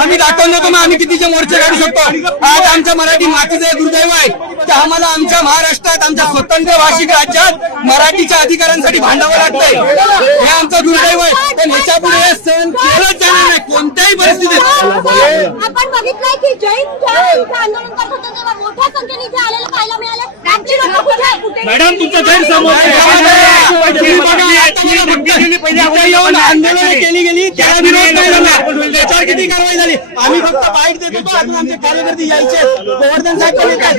आम्ही दाखवून देतो मग आम्ही कितीचे मोर्चे काढू शकतो? आज आमच्या मराठी मातीचं हे दुर्दैव आहे की आम्हाला आमच्या महाराष्ट्रात आमच्या स्वतंत्र भाषिक राज्यात मराठीच्या अधिकारांसाठी भांडावं लागतंय. हे आमचं दुर्दैव आहे. पण ह्याच्या पुढे हे सहन केलंच जाणार नाही. कोणत्याही परिस्थितीत. आपण बघितलंय की जैन आंदोलन करत होते तेव्हा मोठ्या संख्येने इथे आलेलं पाहायला मिळालं. त्यांची लोक कुठे आहे? कुठे मॅडम तुमचा गैरसमज आंदोलन केली गेली त्याला विरोध किती कारवाई झाली? आम्ही फक्त बाईट देत होतो अजून आमचे कार्यकर्ते यायचे. गोवर्धन साहेब पण येतात.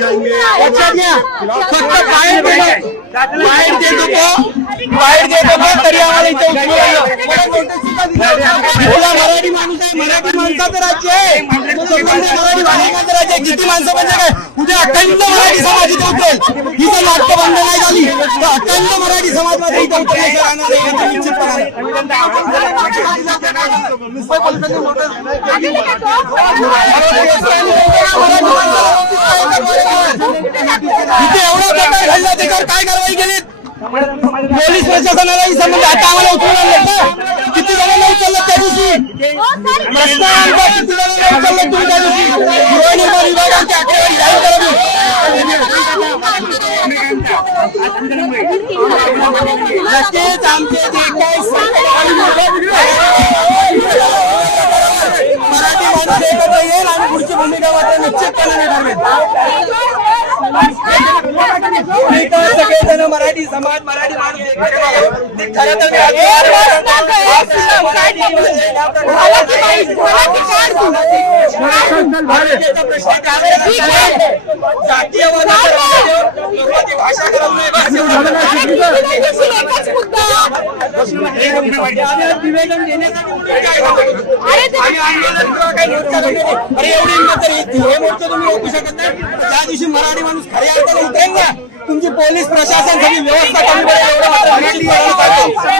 लक्षात घ्या. फक्त बाहेर देतो. बाईट देत होतो बाईट देत होतो तरी आम्हाला इथे मराठी माणूस आहे मराठी माणसाचं राज्य आहे. मराठी भाषिकांचं राज्य आहे. किती माणसं म्हणजे काय? उद्या अखंड मराठी समाज इथे उतरेल. जर नाट्य बंद नाही झाली. तर अखंड मराठी समाज मात्र इथे निश्चितपणाने इथे एवढा प्रकार घडला त्याच्यावर काय केली पोलीस प्रशासनालाही संबंध आता आम्हाला उचलून आणलं ना किती जणांना उचललं त्या दिवशी. प्रश्न आमचा किती जणांना उचललं तुम्ही त्या दिवशी? गृहनिर्माण विभागाची आकडेवारी जाहीर करावी नक्कीच आमचे जे काही मराठी माणूस एकत्र येईल आणि पुढची भूमिका मात्र निश्चितपणे ठरवेल सगळेजण मराठी समाज मराठी माणूस खरं तर निवेदन देण्यासाठी. अरे एवढी हिंमत तरी हे मोर्चा तुम्ही रोखू शकत नाही. त्या दिवशी मराठी माणूस खऱ्या अर्थाने उतरेल ना. तुमची पोलीस प्रशासन सगळी व्यवस्था कमी पडेल एवढं मात्र निश्चित करायला पाहिजे.